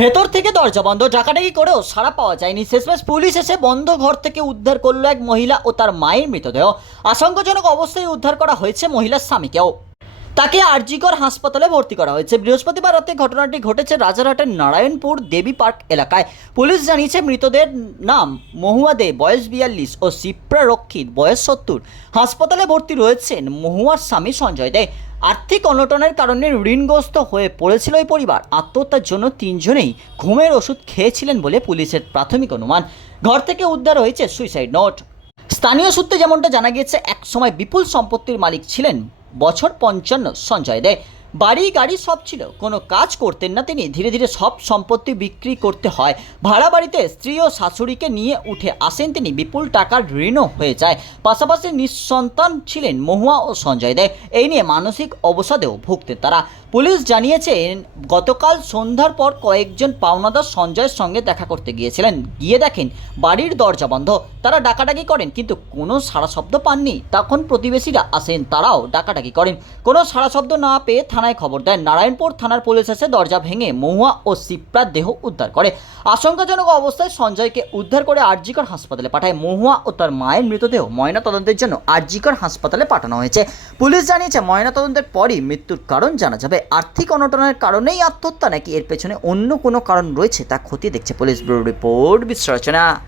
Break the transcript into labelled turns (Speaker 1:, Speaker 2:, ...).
Speaker 1: ভেতর থেকে দরজা বন্ধ, ডাকাডাকি করেও সাড়া পাওয়া যায়নি। শেষমেশ পুলিশ এসে বন্ধ ঘর থেকে উদ্ধার করল এক মহিলা ও তার মায়ের মৃতদেহ। আশঙ্কাজনক অবস্থায় উদ্ধার করা হয়েছে মহিলার স্বামীকেও। তাকে আরজিকর হাসপাতালে ভর্তি করা হয়েছে। বৃহস্পতিবার রাতে ঘটনাটি ঘটেছে রাজারহাটের নারায়ণপুর দেবী পার্ক এলাকায়। পুলিশ জানিয়েছে মৃতদের নাম মহুয়া দে, বয়স বিয়াল্লিশ, ও শিপ্রা রক্ষিত, বয়স সত্তর। হাসপাতালে ভর্তি রয়েছেন মহুয়ার স্বামী সঞ্জয় দে। আর্থিক অনটনের কারণে ঋণগ্রস্ত হয়ে পড়েছিল এই পরিবার। আত্মহত্যার জন্য তিনজনেই ঘুমের ওষুধ খেয়েছিলেন বলে পুলিশের প্রাথমিক অনুমান। ঘর থেকে উদ্ধার হয়েছে সুইসাইড নোট। স্থানীয় সূত্রে যেমনটা জানা গিয়েছে, একসময় বিপুল সম্পত্তির মালিক ছিলেন বছর পঞ্চান্ন সঞ্জয় দেয় বাড়ি গাড়ি সব ছিল। কোনো কাজ করতেন না তিনি। ধীরে ধীরে সব সম্পত্তি বিক্রি করতে হয়। ভাড়া বাড়িতে স্ত্রী ও শাশুড়িকে নিয়ে উঠে আসেন তিনি। বিপুল টাকার ঋণও হয়ে যায়। পাশাপাশি নিঃসন্তান ছিলেন মহুয়া ও সঞ্জয় দেয় এই নিয়ে মানসিক অবসাদেও ভুগতেন তারা। পুলিশ জানিয়েছেন, গতকাল সন্ধ্যার পর কয়েকজন পাওনাদার সঞ্জয়ের সঙ্গে দেখা করতে গিয়েছিলেন। গিয়ে দেখেন, বাড়ির দরজা বন্ধ। তারা ডাকাডাকি করেন, কিন্তু কোনো সাড়া শব্দ পাননি। তখন প্রতিবেশীরা আসেন, তারাও ডাকাডাকি করেন। কোনো সাড়া শব্দ না পেয়ে থানায় খবর দেয়, নারায়ণপুর থানার পুলিশ এসে দরজা ভেঙে মহুয়া ও সিপ্রার দেহ উদ্ধার করে। আশঙ্কাজনক অবস্থায় সঞ্জয়কে উদ্ধার করে আরজিকর হাসপাতালে পাঠায়। মহুয়া ও তার মায়ের মৃতদেহ ময়না তদন্তের জন্য আরজিকর হাসপাতালে পাঠানো হয়েছে। পুলিশ জানিয়েছে ময়না তদন্তের পরই মৃত্যুর কারণ জানা যাবে। আর্থিক অনটনের কারণেই আত্মহত্যা নাকি এর পেছনে অন্য কোনো কারণ রয়েছে তা খতিয়ে দেখছে পুলিশ ব্যুরো রিপোর্ট বিশ্লেষণা